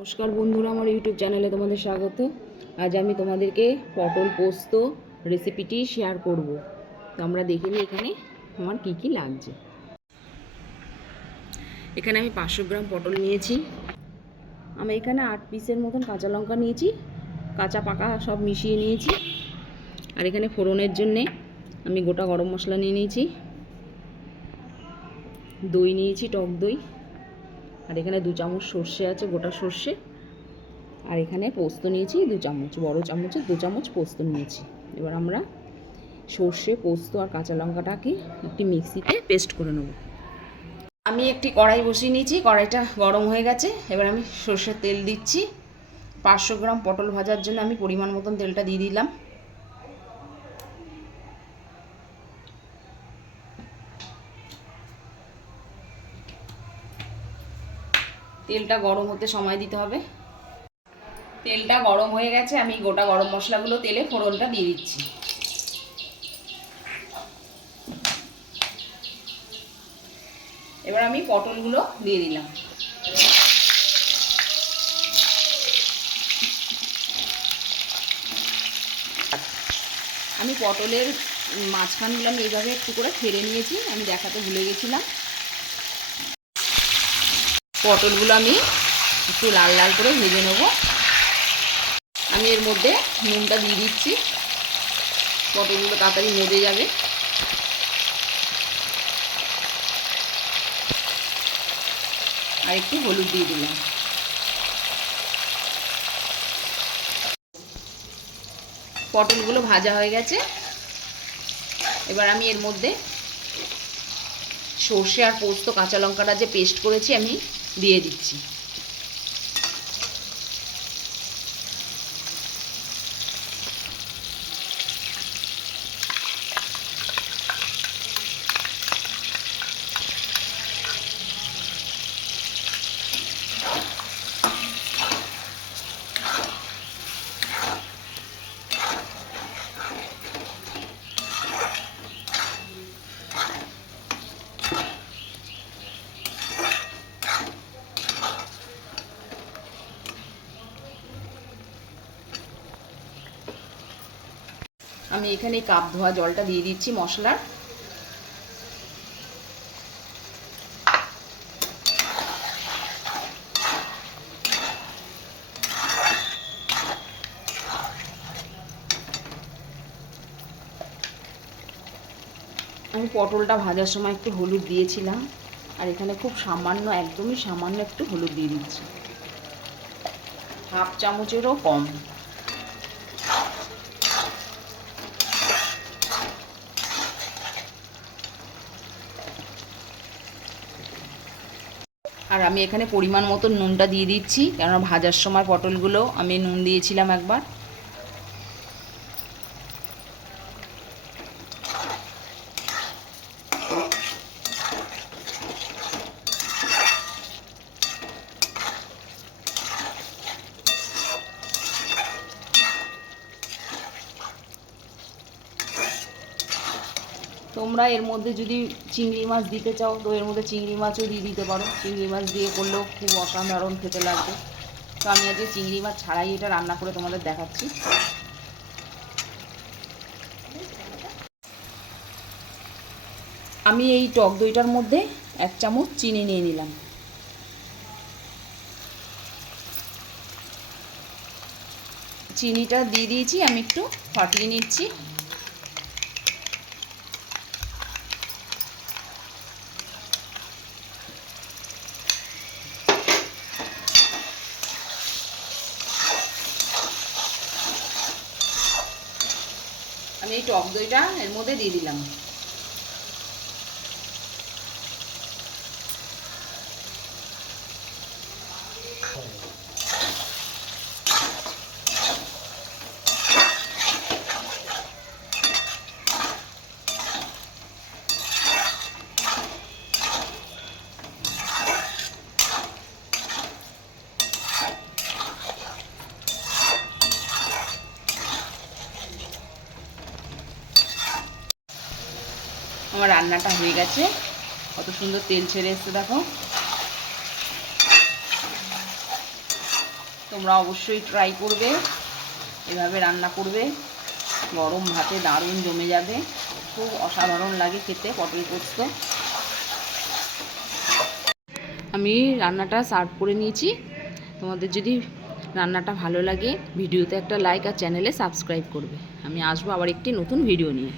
নমস্কার বন্ধুরা, আমার ইউটিউব চ্যানেলে তোমাদের স্বাগত। আজ আমি তোমাদেরকে পটল পোস্ত রেসিপিটি শেয়ার করব। তো আমরা দেখে নিই এখানে আমার কি কি লাগছে। এখানে আমি 500 গ্রাম পটল নিয়েছি। আমি এখানে 8 পিসের মতন কাঁচা লঙ্কা নিয়েছি, কাঁচা পাকা সব মিশিয়ে নিয়েছি। আর এখানে ফোড়নের জন্যে আমি গোটা গরম মশলা নিয়ে নিয়েছি, দই নিয়েছি, টক দই। আর এখানে 2 চামচ সর্ষে আছে, গোটা সর্ষে। আর এখানে পোস্ত নিয়েছি 2 চামচ, বড় চামচে 2 চামচ পোস্ত নিয়েছি। এবার আমরা সর্ষে, পোস্ত আর কাঁচা লঙ্কাটাকে একটি মিক্সিতে পেস্ট করে নেব। আমি একটি কড়াই বসিয়ে নিয়েছি, কড়াইটা গরম হয়ে গেছে। এবার আমি সর্ষের তেল দিচ্ছি। 500 গ্রাম পটল ভাজার জন্য আমি পরিমাণ মতন তেলটা দিয়ে দিলাম। তেলটা গরম হতে সময় দিতে হবে। তেলটা গরম হয়ে গেছে, আমি গোটা গরম মশলাগুলো তেলে ফোড়নটা দিয়ে দিচ্ছি। এবার আমি পটলগুলো দিয়ে দিলাম। আমি পটলের মাঝখানগুলো আমি এইভাবে একটু করে ফেলে নিয়েছি, আমি দেখাতে ভুলে গেছিলাম। পটলগুলো আমি একটু লাল লাল করে ভেজে নেব। আমি এর মধ্যে নুনটা দিয়ে দিচ্ছি, পটলগুলো তাড়াতাড়ি মজে যাবে। আর একটু হলুদ দিয়ে দিলাম। পটলগুলো ভাজা হয়ে গেছে। এবার আমি এর মধ্যে সর্ষে আর পোস্ত কাঁচা লঙ্কাটা যে পেস্ট করেছি আমি দিয়ে দিচ্ছি। আমি এখানে কাপ ধোয়া জলটা দিয়ে দিচ্ছি মশলার। আমি পটলটা ভাজার সময় একটু হলুদ দিয়েছিলাম, আর এখানে খুব সামান্য, একদমই সামান্য একটু হলুদ দিয়ে দিচ্ছি, হাফ চামচেরও কম। আর আমি এখানে পরিমাণ মতো নুনটা দিয়ে দিচ্ছি, কেননা ভাজার সময় পটলগুলো আমি নুন দিয়েছিলাম একবার। তোমরা এর মধ্যে যদি চিংড়ি মাছ দিতে চাও তো এর মধ্যে চিংড়ি মাছও দিয়ে দিতে পারো। চিংড়ি মাছ দিয়ে করলেও খুব অসাধারণ খেতে লাগবে। তো আমি আজকে চিংড়ি মাছ ছাড়াই এটা রান্না করে তোমাদের দেখাচ্ছি। আমি এই টক দইটার মধ্যে 1 চামচ চিনি নিয়ে নিলাম। চিনিটা দিয়ে দিয়েছি, আমি একটু ফাটিয়ে নিচ্ছি। আমি এই টক দইটা এর মধ্যে দিয়ে দিলাম। আমার রান্নাটা হয়ে গেছে, কত সুন্দর তেল ছেড়ে এসছে দেখো। তোমরা অবশ্যই ট্রাই করবে, এভাবে রান্না করবে, গরম ভাতে দারুণ জমে যাবে, খুব অসাধারণ লাগে খেতে পটল পোস্ত। আমি রান্নাটা সার্ভ করে নিয়েছি। তোমাদের যদি রান্নাটা ভালো লাগে ভিডিওতে একটা লাইক আর চ্যানেলে সাবস্ক্রাইব করবে। আমি আসবো আবার একটি নতুন ভিডিও নিয়ে।